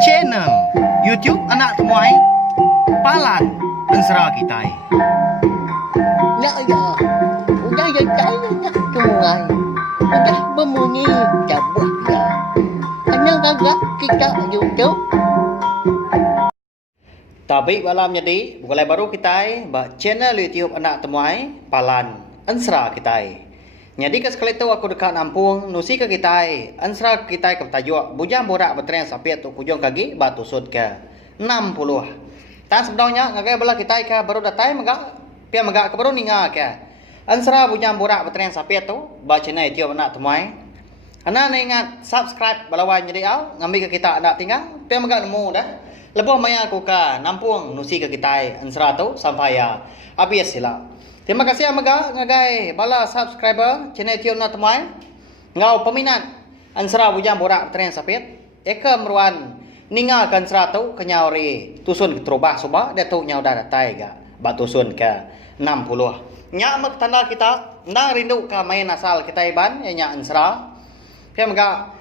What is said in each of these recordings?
channel YouTube anak temuai Palan Ensra Kitai. Ya, udah ya saya nak tungai. Udah berbunyi cabut ya. Hanya agak kita YouTube. Tapi malam jadi bukan baru kita channel YouTube anak temuai Palan Ensra Kitai. Jadi sekali itu aku dekat Nampung nusi ke kita Ensra kita ke tajuk bujang borak bertren sapiat tu kujung kaki batu sud ke 60. Tan sebenarnya ngagai belah kita ke baru datai megak pia megak ke baru ninga ke Ensra bujang borak bertren sapiat tu ba channel YouTube anak temuai. Ana ingat subscribe balawan jadi au ngambil ke kita anak tinggal pia megak nemu dah. Lepas maya aku ke Nampung nusi ke kita Ensra tu sampai ya habis sila. Terima kasih amaga ngagai bala subscriber channel YouTube na temuai. Ngau peminat Ensra bujang borak tren sapit. Eka meruan ninga kan Ensra tu kenyauri tusun ke terubah soba dia tu nyau dah datai ga ba tusun ke 60. Nya mak tanda kita nang rindu ka main asal kita iban nya Ensra. Pia maga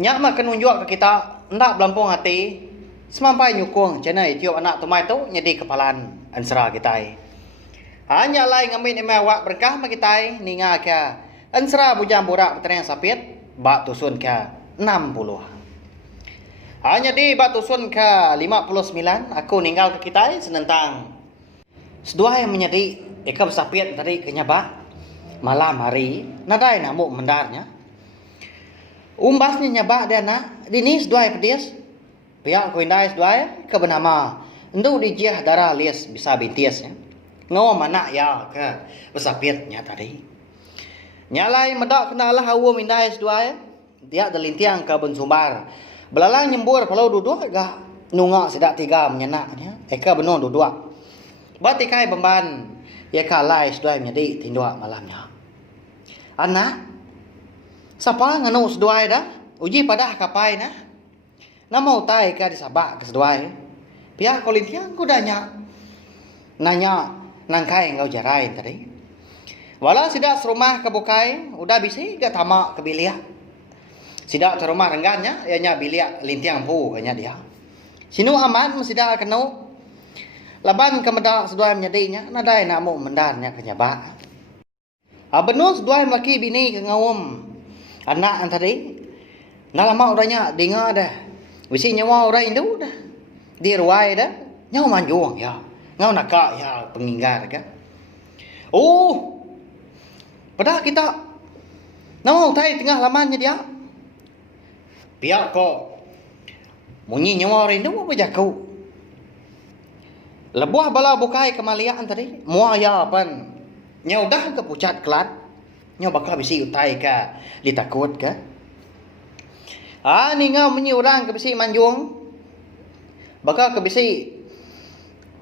nya mak kenunjuk ke kita ndak belampung hati semampai nyukung channel YouTube anak temuai tu jadi kepalan Ensra kita. Hanya lain ngamin emawak berkah makitai ninga ke Ensra bujang borak bertanya sapit bak tusun ke 60. Hanya di bak tusun ke 59 aku ninggal ke kita senentang sedua yang menjadi eka sapit dari kenyabak malam hari nadai namuk mendarnya umbasnya nyabak dia nak dini sedua pedis pihak ku indai sedua ke bernama ndu dijiah darah lias bisa bintiasnya ngau mana ya ke besapitnya tadi nyalai medak kenalah hawa mindai sedua dia delintiang ke bensumbar belalang nyembur kalau duduk gak nungak sedak tiga menyenaknya eka benon duduk batikai bemban ya kalai sedua menjadi tindua malamnya anak siapa nganu sedua dah uji padah kapai nah namau tai ka disabak ke sedua pihak kolintiang kudanya nanya nangkai ngau jarai tadi. Wala sidak serumah ke bukai, udah bisi ke tamak ke bilia. Sidak ke rumah renggannya, ianya bilia lintiang pu kanya dia. Sinu aman sidak kenu. Laban ke medak sedua menyedinya, nadai namu mendarnya kanya ba. Abenu sedua laki bini ke ngawum. Anak an tadi. Nalama orangnya dengar dah. Bisi nyawa orang Hindu dah. Di ruai dah. Nyawa manjuang ya. Ngau nakak ya penginggar kan. Oh. Padahal kita mau tai tengah lamannya dia. Pihak kok munyi nyawa rindu apa jakau. Lebuah bala bukai kemalian tadi. Mua ya pan. Nyau dah ke pucat kelat. Nyau bakal bisi utai ka ditakut ka. Ni ngau munyi orang ke bisi manjung. Bakal ke bisi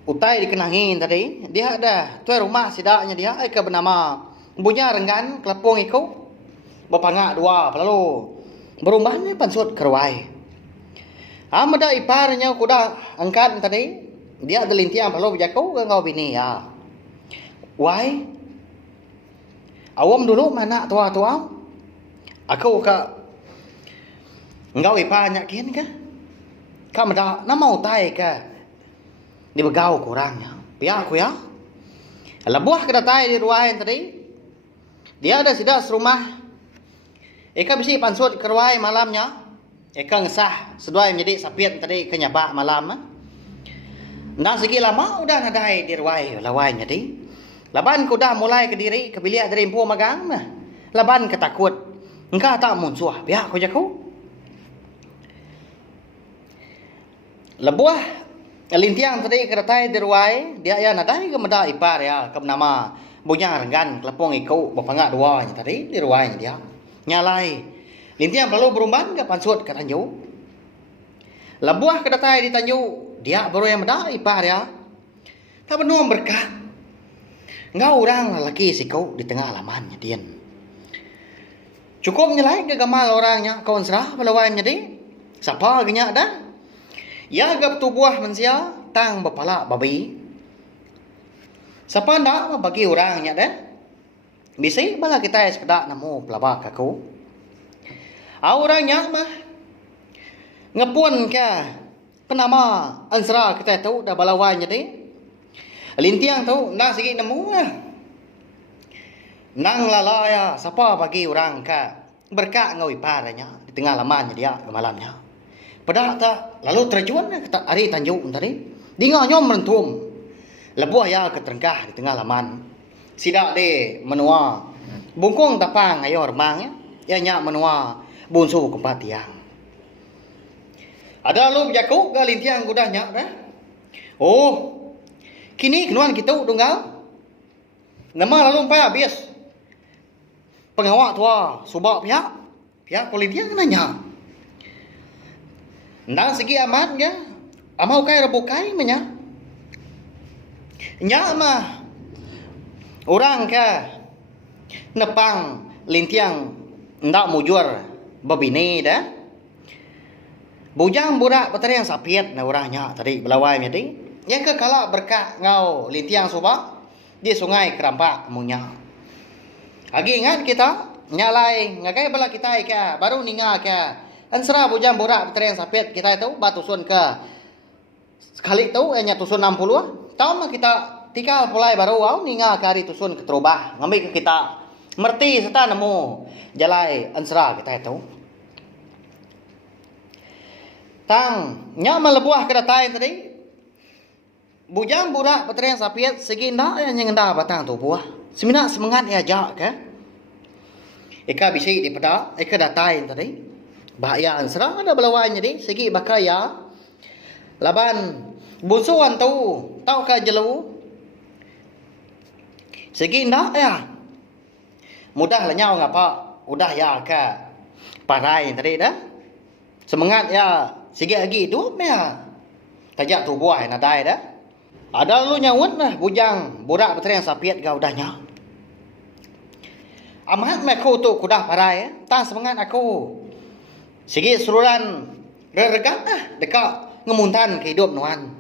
utai dikenangin tadi dia ada tuai rumah sidaknya dia ke bernama punya renggan kelapung ikut bapangak dua lalu berumahnya pansut kerwai amada iparnya kuda angkat tadi dia delintiang lalu berjakau ke ngau bini ya wai awam dulu mana tua aku ke ngau iparnya kian ke kamada nama utai ke di begau kurangnya pihak aku ya lebuah kedatai di ruahan tadi dia ada sidak serumah eka bisi pansut kerwai malamnya eka ngesah sedua menjadi sapiat tadi kenyabak malam nah segi lama udah nadai di ruai lawan jadi laban ku dah mulai ke diri ke bilik dari empu magang nah laban ketakut engkau tak munsuh pihak aku jaku lebuah lintiang tadi kedatai di ruai dia ya nadai ke meda ipar ya ke nama bunya renggan kelepong ikau bapangak dua tadi di ruai dia nyalai lintiang perlu berumban ke pansut ke tanju lebuah kedatai di tanju dia baru yang meda ipar ya tak penuh berkah ngau orang lelaki si kau di tengah alamannya dian cukup nyalai ke gamal orangnya kau serah melawan jadi siapa genyak dah ya gap tubuh manusia tang bapala babi. Siapa ndak bagi orangnya dah. Bisi bala kita sekedak namu pelabak aku. Orangnya mah ngapun ka penama ansra kita tu dah balawan jadi lintiang tu nak sikit nemu lah nang lalaya siapa bagi orang ka berkak ngau iparanya di tengah lamannya dia ke malamnya pada tak lalu terjun ke hari Tanjung tadi dengar nyom merentum lebuh ya keterengkah di tengah laman sidak de menua bungkung tapang ayo remang ya nya menua bunsu keempat tiang ada lu jakuk ga lintiang gudahnya dah oh kini kenuan kita tunggal nama lalu empat habis pengawak tua subak pihak lintiang nanya nang segi amat ya amau kai rebukai menya nya mah orang ka nepang lintiang ndak mujur babini dah bujang budak bateri yang sapiet na orangnya tadi belawai meti yang ke kala berkah ngau lintiang subak di sungai Kerampak munya agi ingat kita nyalai ngagai bala kita ka baru ninga ka ansra bujang budak bateri yang sapiet kita itu batusun ke sekali tu nya tusun 60 tahun mah kita tika pulai baru au ninga kari tusun ke terubah ngambil ke kita merti serta nemu jalai ansra kita itu tang nya melebuah kedatai tadi bujang budak bateri yang sapiet segi ndak yang ngenda batang tu buah semina semangat ya jak ke eka bisi di pada eka datai tadi bahaya ansra ada belawan jadi segi bakaya laban bunsuan tu tau ka jelu segi ndak ya mudah lah nyau ngapa udah ya ka parai tadi dah semangat ya segi lagi tu ya tajak tu buah na dai dah ada lu nyawut lah bujang budak bateri yang sapiet ga udahnya amat aku tu kudah parai ta semangat aku segi seruran reregat dekat ngemuntan kehidup nuan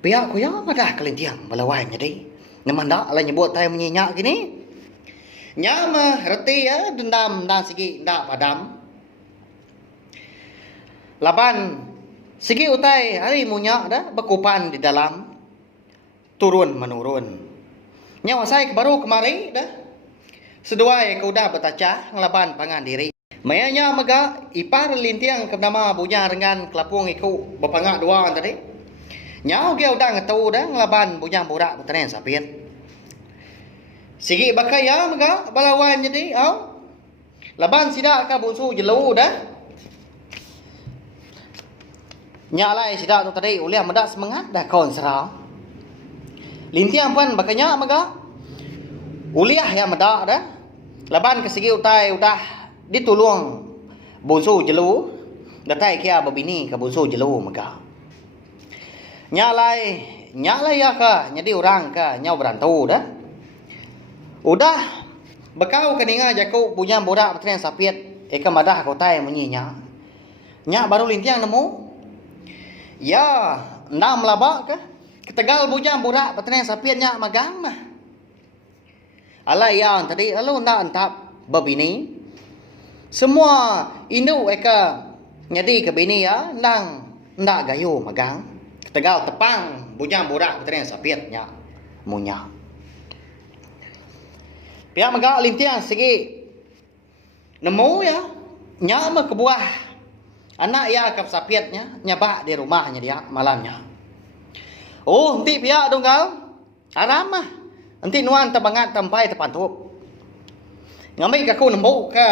pihak ku ya madah kelintiang balawan jadi nemanda ala nyebut tai menyenyak gini nyama reti ya dendam dan segi ndak padam laban segi utai hari munyak dah berkupan di dalam turun menurun nyawa saya baru kemari dah seduai ku dah bertacah ngelaban pangan diri mayanya mega ipar lintiang ke nama bunya dengan kelapung iku berpangak dua tadi nyau dia udah ngetahu dah ngelaban bujang burak betenen sapiet sigi bakaya mega balawan jadi au laban sidak ka bunsu jelu dah nyalai sidak tu tadi uliah medak semangat dah kawan serau lintiang pun bakanya mega uliah ya medak dah laban ke segi utai udah ditulung bunsu jelu datai kia babini ke bunsu jelu mega nyalai ya ka jadi orang ka nyau berantau dah udah bekau keninga jaku punya budak betren sapiet eka madah kotai menyinya nya baru lintiang nemu ya ndam labak ke ketegal bujang budak betren sapietnya magang mah alai yang tadi lalu ndak entap babini semua induk eka nyadi ke bini ya nang ndak gayo magang ketegal tepang bujang budak betren sapietnya munya pihak megak lintiang segi nemu ya nyama ke buah anak ya kap sapietnya nyabak di rumahnya dia malamnya oh nanti pihak donggal aram mah nanti nuan tebangat tempai tepantup ngambil ke aku nemu ke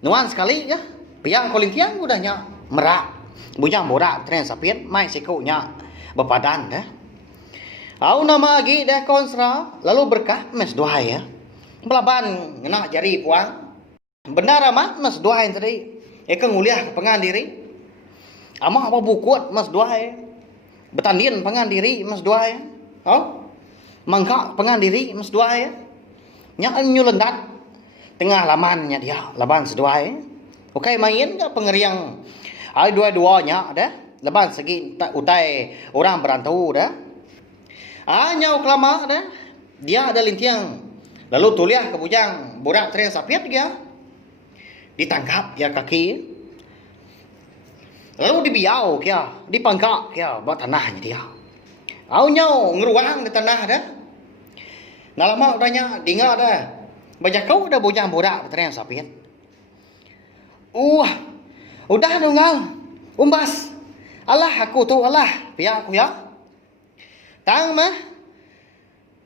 nuan sekali ya pihak kolintiang udahnya merak bujang borak tren sapiet mai sikunya bepadan dah au nama lagi dah konsra lalu berkah mes doa ya belaban ngena jari puang benar amat mas doa yang tadi eka nguliah pengan diri amah apa bukut mas doa ya betandin pengan diri mas doa ya oh mangka pengan diri mas doa ya nya nyulendat tengah lamannya dia laban sedoa ya oke main ke pengeriang ai dua-duanya ada leban segi utai orang berantau dah nyau kelama dah dia ada lintiang lalu tuliah ke bujang budak tren sapiet dia ditangkap ya kaki Lalu dibiau kia, dipanggak kia buat tanahnya dia. Aunya ngeruang di tanah dah. Nah lama udahnya dengar dah. Banyak kau dah bujang borak bertanya sapit. Udah nunggal. Umbas. Allah aku tu Allah. Pihak aku ya. Tang mah.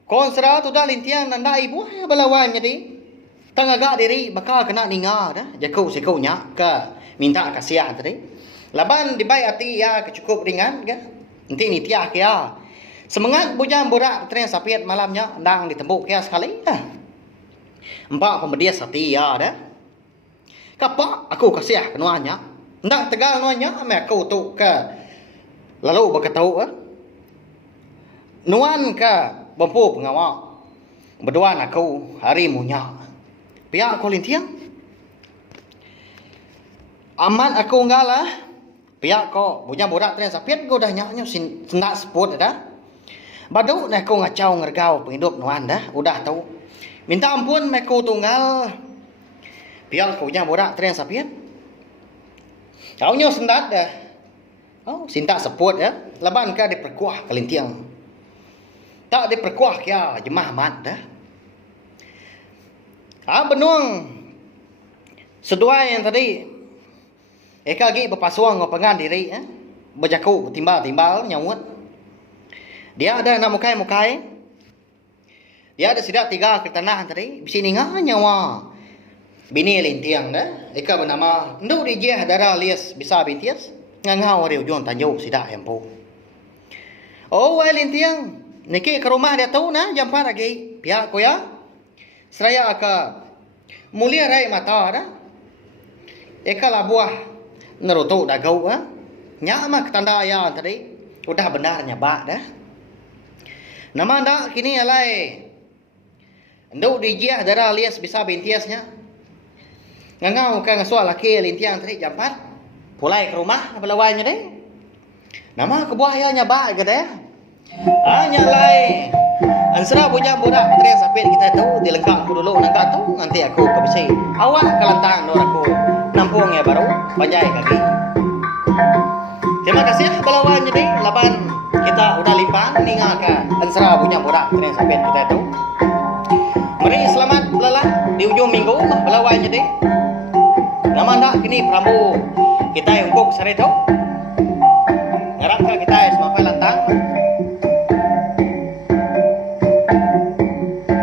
Konsera tu dah lintian nanda ibu ya balawan jadi. Tang agak diri bakal kena ninga dah. Jakau sekaunya ke minta kasihan tadi. Laban dibai hati ya kecukup ringan kan. Nanti ni tiah kia. Semangat bujang borak bertanya sapit malamnya ndang ditembuk kia sekali. Empat pembedias hati ya dah. Kapak aku kasih kenuanya. Ndak tegal nuanya ame aku tu ke. Lalu berkatahu nuan ke bampu pengawak. Berduan aku hari munya. Pihak aku lintiang. Aman aku ngalah. Pihak ko bujang borak tren sapit ko dah nyak sendak seput dah. Badu nak aku ngacau ngergau penghidup nuan dah. Udah tahu. Minta ampun aku tunggal. Pihak ko bujang borak tren sapit. Kau nyo sendat dah. Sinta seput ya. Laban ka diperkuah kelintiang. Tak diperkuah kia jemah mat dah. Benuang seduai yang tadi. Eka lagi berpasuang ngopengan diri berjaku timbal-timbal nyawut. Dia ada nak mukai-mukai. Dia ada sidak 3 ke tanah tadi. Bisi ninga nyawa. Bini lintiang dah. Eka bernama Ndu Dijeh Dara Lias bisa bintias. Ngangau hari ujung tanjuk sidak empu. Wai lintiang. Niki ke rumah dia tahu na jam 4 lagi. Pihak ko ya. Seraya ke mulia rai mata dah. Eka lah buah nerutuk dagau Nyak mah ketanda ya tadi. Udah benarnya bak dah. Nama ndak kini alai. Ndu Dijeh Dara Lias bisa bintiasnya. Ngangau ka ngasual laki lintiang tadi jam 4. Pulai ke rumah belawannya deh. Nama kebuahnya bak ke deh. Nyalai. Ansra punya borak tren sapit kita tahu dilengkap aku dulu nangka tu nanti aku ke besi. Awak kelantang dor aku. Nampung ya baru panjai kaki. Terima kasih belawannya deh. Laban kita udah limpah ningaka ansra punya borak tren sapit kita tahu. Mari selamat belalah di ujung minggu belawannya deh. Nama ndak kini Prabu kita yang kok sare tau. Ngarap ka kita semua lantang.